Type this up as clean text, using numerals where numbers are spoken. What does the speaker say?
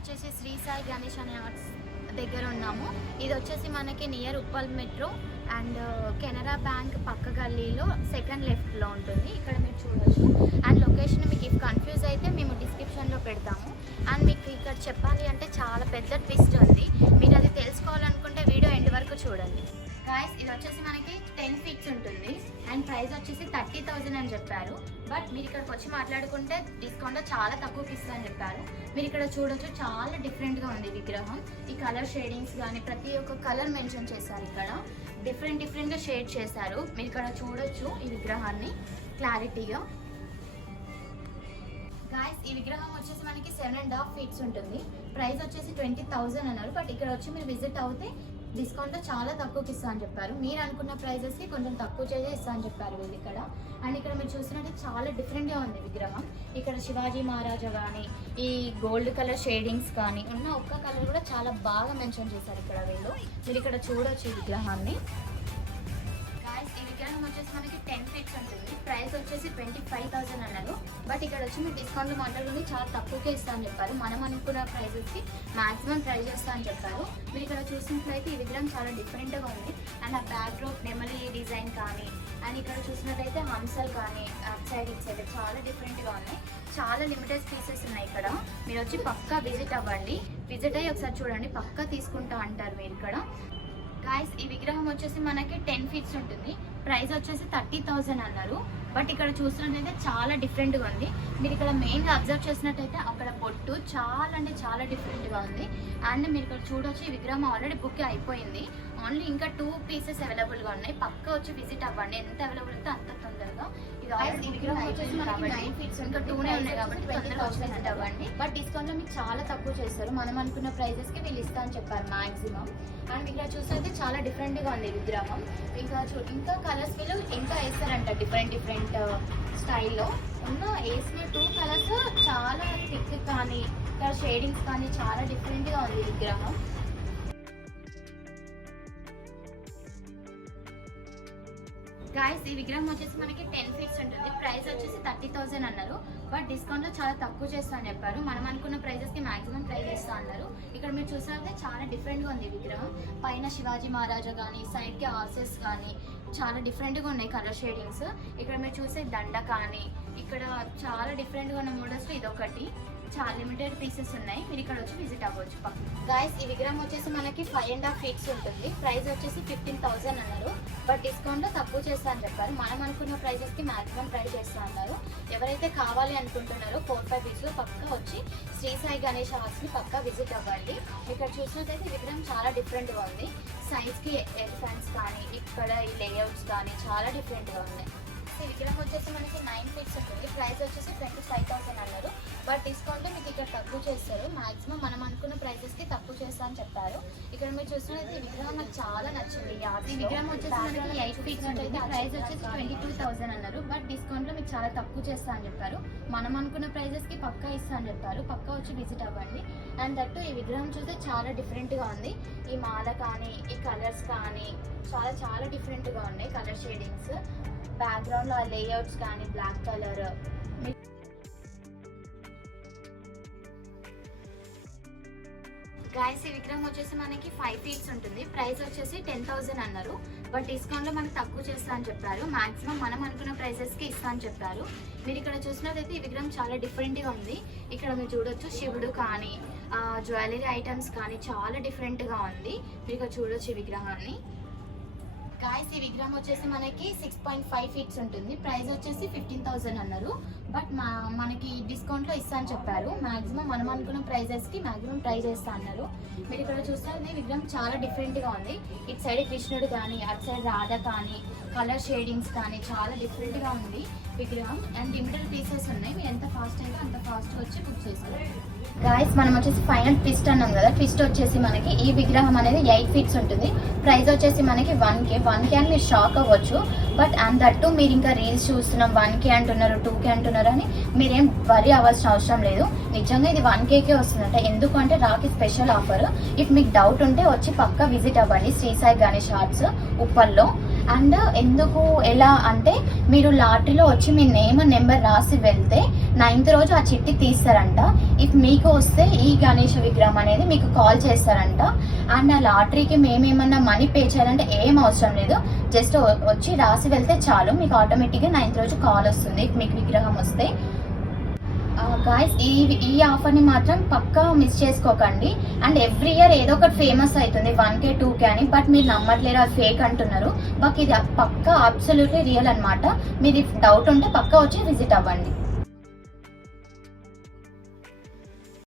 వచ్చేసి శ్రీ సాయి గణేష్ అనే ఆర్ట్స్ దగ్గర ఉన్నాము. ఇది వచ్చేసి మనకి near Uppal metro and Canara bank పక్క గల్లీలో సెకండ్ లెఫ్ట్లో ఉంటుంది. ఇక్కడ మీరు చూడొచ్చు. అండ్ లొకేషన్ మీకు ఇఫ్ కన్ఫ్యూజ్ అయితే మేము డిస్క్రిప్షన్లో పెడతాము. అండ్ మీకు ఇక్కడ చెప్పాలి అంటే చాలా పెద్ద ట్విస్ట్ ఉంది. మీరు అది తెలుసుకోవాలనుకుంటే వీడియో ఎండ్ వరకు చూడండి. గాయస్, ఇది వచ్చేసి మనకి 10 ఫీట్స్ ఉంటుంది అండ్ ప్రైస్ వచ్చేసి 30,000 అని చెప్పారు. బట్ మీరు ఇక్కడికి వచ్చి మాట్లాడుకుంటే డిస్కౌంట్లో చాలా తక్కువకి ఇస్తారని చెప్పారు. మీరు ఇక్కడ చూడొచ్చు, చాలా డిఫరెంట్గా ఉంది విగ్రహం. ఈ కలర్ షేడింగ్స్ కానీ ప్రతి ఒక్క కలర్ మెన్షన్ చేశారు. ఇక్కడ డిఫరెంట్గా షేడ్ చేశారు. మీరు ఇక్కడ చూడొచ్చు ఈ విగ్రహాన్ని క్లారిటీగా. గాయస్, ఈ విగ్రహం వచ్చేసి మనకి 7.5 ఫీట్స్ ఉంటుంది. ప్రైస్ వచ్చేసి 20,000 అన్నారు. బట్ ఇక్కడ వచ్చి మీరు విజిట్ అవుతే డిస్కౌంట్లో చాలా తక్కువకి ఇస్తా అని చెప్పారు. మీరు అనుకున్న ప్రైజెస్కి కొంచెం తక్కువ చేసి ఇస్తా అని చెప్పారు వీళ్ళు ఇక్కడ. అండ్ ఇక్కడ మీరు చూసినట్టు చాలా డిఫరెంట్గా ఉంది విగ్రహం. ఇక్కడ శివాజీ మహారాజా కానీ ఈ గోల్డ్ కలర్ షేడింగ్స్ కానీ ఉన్న ఒక్క కలర్ కూడా చాలా బాగా మెన్షన్ చేశారు ఇక్కడ వీళ్ళు. మీరు ఇక్కడ చూడొచ్చు ఈ విగ్రహాన్ని. ఈ విగ్రహం వచ్చేసి మనకి 10 ఫీట్స్ ఉంటుంది. ప్రైస్ వచ్చేసి 25,000 అన్నారు. బట్ ఇక్కడ వచ్చి మీరు డిస్కౌంట్లో మాట్లాడుకుని చాలా తక్కువకే ఇస్తా అని చెప్పారు. మనం అనుకున్న ప్రైజెస్కి మ్యాక్సిమం ట్రై చేస్తా అని చెప్పారు. మీరు ఇక్కడ చూసినట్లయితే ఈ విగ్రహం చాలా డిఫరెంట్గా ఉంది. అండ్ ఆ బ్యాక్ డ్రాప్ నెమలి డిజైన్ కానీ అండ్ ఇక్కడ చూసినట్లయితే హంసలు కానీ అట్ సైడ్ ఇట్ సైడ్ చాలా డిఫరెంట్గా ఉన్నాయి. చాలా లిమిటెడ్ పీసెస్ ఉన్నాయి ఇక్కడ. మీరు వచ్చి పక్కా విజిట్ అవ్వండి. విజిట్ అయ్యి ఒకసారి చూడండి, పక్కా తీసుకుంటా అంటారు మీరు ఇక్కడ. గాయస్, ఈ విగ్రహం వచ్చేసి మనకి 10 ఫీట్స్ ఉంటుంది. ప్రైస్ వచ్చేసి 30,000 అన్నారు. బట్ ఇక్కడ చూసినట్టయితే చాలా డిఫరెంట్గా ఉంది. మీరు ఇక్కడ మెయిన్గా అబ్జర్వ్ చేసినట్టయితే అక్కడ పొట్టు చాలా అంటే చాలా డిఫరెంట్గా ఉంది. అండ్ మీరు ఇక్కడ చూడొచ్చు, ఈ విగ్రహం ఆల్రెడీ బుక్ అయిపోయింది. ఓన్లీ ఇంకా 2 పీసెస్ అవైలబుల్గా ఉన్నాయి. పక్కా వచ్చి విజిట్ అవ్వండి. ఎంత అవైలబుల్ అయితే అంత తొందరగా. ఇది విగ్రహం వచ్చేసి మనకి 9 ఫీట్స్ ఇంకా 2నే ఉన్నాయి కాబట్టి తొందరగా వచ్చి విజిట్ అవ్వండి. బట్ డిస్కౌంట్లో మీకు చాలా తక్కువ చేస్తారు. మనం అనుకున్న ప్రైజెస్కి వీళ్ళు ఇస్తా అని చెప్పారు మ్యాక్సిమం. అండ్ ఇక్కడ చూస్తే చాలా డిఫరెంట్గా ఉంది విగ్రహం. ఇంకా కలర్స్ వీళ్ళు ఇంకా వేస్తారంట డిఫరెంట్ స్టైల్లో. వేసిన 2 కలర్స్ చాలా థిక్ కానీ ఇక్కడ షేడింగ్స్ కానీ చాలా డిఫరెంట్గా ఉంది విగ్రహం. గాయస్, ఈ విగ్రహం వచ్చేసి మనకి 10 ఫీట్స్ ఉంటుంది. ప్రైస్ వచ్చేసి 30,000 అన్నారు. బట్ డిస్కౌంట్లో చాలా తక్కువ చేస్తా అని చెప్పారు. మనం అనుకున్న ప్రైజెస్కి మాక్సిమం ట్రై చేస్తా అన్నారు. ఇక్కడ మీరు చూసినట్లయితే చాలా డిఫరెంట్గా ఉంది విగ్రహం. పైన శివాజీ మహారాజా కానీ సైడ్కి హార్సెస్ కానీ చాలా డిఫరెంట్గా ఉన్నాయి కలర్ షేడింగ్స్. ఇక్కడ మీరు చూసే దండ కానీ ఇక్కడ చాలా డిఫరెంట్గా ఉన్న మోడల్స్లో ఇదొకటి. చాలా లిమిటెడ్ పీసెస్ ఉన్నాయి. మీరు ఇక్కడ వచ్చి విజిట్ అవ్వచ్చు. గాయస్, ఈ విగ్రహం వచ్చేసి మనకి 5.5 ఫీట్స్ ఉంటుంది. ప్రైస్ వచ్చేసి 15,000 అన్నారు. బట్ డిస్కౌంట్లో తక్కువ చేస్తా అని చెప్పారు. మనం అనుకున్న ప్రైజెస్కి మ్యాక్సిమం ట్రై చేస్తా అన్నారు. ఎవరైతే కావాలి అనుకుంటున్నారో 4-5 ఫీట్స్లో పక్కా వచ్చి శ్రీ సాయి గణేష్ ఆర్ట్స్ని పక్కా విజిట్ అవ్వండి. ఇక్కడ చూసినట్టయితే ఈ విగ్రహం చాలా డిఫరెంట్గా ఉంది. సైజ్కి ఎలిఫెంట్స్ కానీ ఇక్కడ ఈ లేఅవుట్స్ కానీ చాలా డిఫరెంట్గా ఉన్నాయి. ఈ విగ్రహం వచ్చేసి మనకి 9 ఫీట్స్ ఉంటుంది. ప్రైస్ వచ్చేసి 25,000 అన్నారు. బట్ డిస్కౌంట్లో మీకు ఇక్కడ తక్కువ చేస్తారు. మాక్సిమం మనం అనుకున్న ప్రైజెస్కి తక్కువ చేస్తా అని చెప్పారు. ఇక్కడ మీరు చూసినట్లయితే ఈ విగ్రహం నాకు చాలా నచ్చింది. ఈ విగ్రహం వచ్చేసి మనకి 8 ఫీట్స్ ఉంటుంది. ప్రైస్ వచ్చేసి 22,000 అన్నారు. బట్ డిస్కౌంట్లో మీకు చాలా తక్కువ చేస్తా అని చెప్పారు. మనం అనుకున్న ప్రైజెస్కి పక్కా ఇస్తా అని చెప్పారు. పక్కా వచ్చి విజిట్ అవ్వండి. అండ్ దట్టు ఈ విగ్రహం చూస్తే చాలా డిఫరెంట్గా ఉంది. ఈ మాల కానీ ఈ కలర్స్ కానీ చాలా డిఫరెంట్గా ఉన్నాయి కలర్ షేడింగ్స్. బ్యాక్గ్రౌండ్లో ఆ లేఅవుట్స్ కానీ బ్లాక్ కలర్. గాయస్, ఈ విగ్రహం వచ్చేసి మనకి 5 ఫీట్స్ ఉంటుంది. ప్రైస్ వచ్చేసి 10,000 అన్నారు. బట్ డిస్కౌంట్లో మనకి తక్కువ చేస్తా అని చెప్పారు. మాక్సిమం మనం అనుకున్న ప్రైసెస్కి ఇస్తా అని చెప్పారు. మీరు ఇక్కడ చూసినట్లయితే ఈ విగ్రహం చాలా డిఫరెంట్గా ఉంది. ఇక్కడ మీరు చూడొచ్చు శివుడు కానీ జ్యువెలరీ ఐటమ్స్ కానీ చాలా డిఫరెంట్గా ఉంది. మీరు ఇక్కడ చూడొచ్చు ఈ విగ్రహాన్ని. గాయస్, ఈ విగ్రహం వచ్చేసి మనకి 6.5 ఫీట్స్ ఉంటుంది. ప్రైస్ వచ్చేసి 15,000 అన్నారు. బట్ మనకి డిస్కౌంట్లో ఇస్తా అని చెప్పారు. మాక్సిమం మనం అనుకున్న ప్రైజెస్కి మాక్సిమం ట్రై చేస్తా అన్నారు. మీరు ఇక్కడ చూస్తే విగ్రహం చాలా డిఫరెంట్గా ఉంది. ఇటు సైడ్ కృష్ణుడు కానీ అటు సైడ్ రాధ కానీ కలర్ షేడింగ్స్ కానీ చాలా డిఫరెంట్గా ఉంది విగ్రహం. అండ్ లిమిటెడ్ పీసెస్ ఉన్నాయి. మీరు ఎంత ఫాస్ట్ అయితే అంత ఫాస్ట్ వచ్చి బుక్ చేసుకోవాలి. గాయస్, మనం వచ్చేసి ఫైనల్ ట్విస్ట్ అన్నాం కదా. ట్విస్ట్ వచ్చేసి మనకి ఈ విగ్రహం అనేది 8 ఫీట్స్ ఉంటుంది. ప్రైస్ వచ్చేసి మనకి 1K అని మీరు షాక్ అవ్వచ్చు. బట్ అండ్ దట్టు మీరు ఇంకా రీల్స్ చూస్తున్నాం 1K అంటున్నారు 2K అంటున్నారు అని మీరేం వరీ అవ్వాల్సిన అవసరం లేదు. నిజంగా ఇది 1Kకే వస్తుందంట. ఎందుకంటే రాఖీ స్పెషల్ ఆఫర్. ఇఫ్ మీకు డౌట్ ఉంటే వచ్చి పక్కా విజిట్ అవ్వండి శ్రీ సాయి గణేష్ ఆర్ట్స్ ఉప్పల్లో. అండ్ ఎందుకు ఎలా అంటే మీరు లాటరీలో వచ్చి మీ నేమ్ నెంబర్ రాసి వెళ్తే 9th రోజు ఆ చిట్టి తీస్తారంట. ఇఫ్ మీకు వస్తే ఈ గణేష విగ్రహం అనేది మీకు కాల్ చేస్తారంట. అండ్ ఆ లాటరీకి మేమేమన్నా మనీ పే చేయాలంటే ఏం అవసరం లేదు, జస్ట్ వచ్చి రాసి వెళ్తే చాలు, మీకు ఆటోమేటిక్గా 9th రోజు కాల్ వస్తుంది మీకు విగ్రహం వస్తే. గాయస్ ఈ ఆఫర్ని మాత్రం పక్కా మిస్ చేసుకోకండి. అండ్ ఎవ్రీ ఇయర్ ఏదో ఒకటి ఫేమస్ అవుతుంది 1K 2K అని, బట్ మీరు నమ్మట్లేరు, అది ఫేక్ అంటున్నారు. బట్ ఇది పక్కా అబ్సల్యూట్లీ రియల్ అనమాట. మీరు డౌట్ ఉంటే పక్కా వచ్చి విజిట్ అవ్వండి.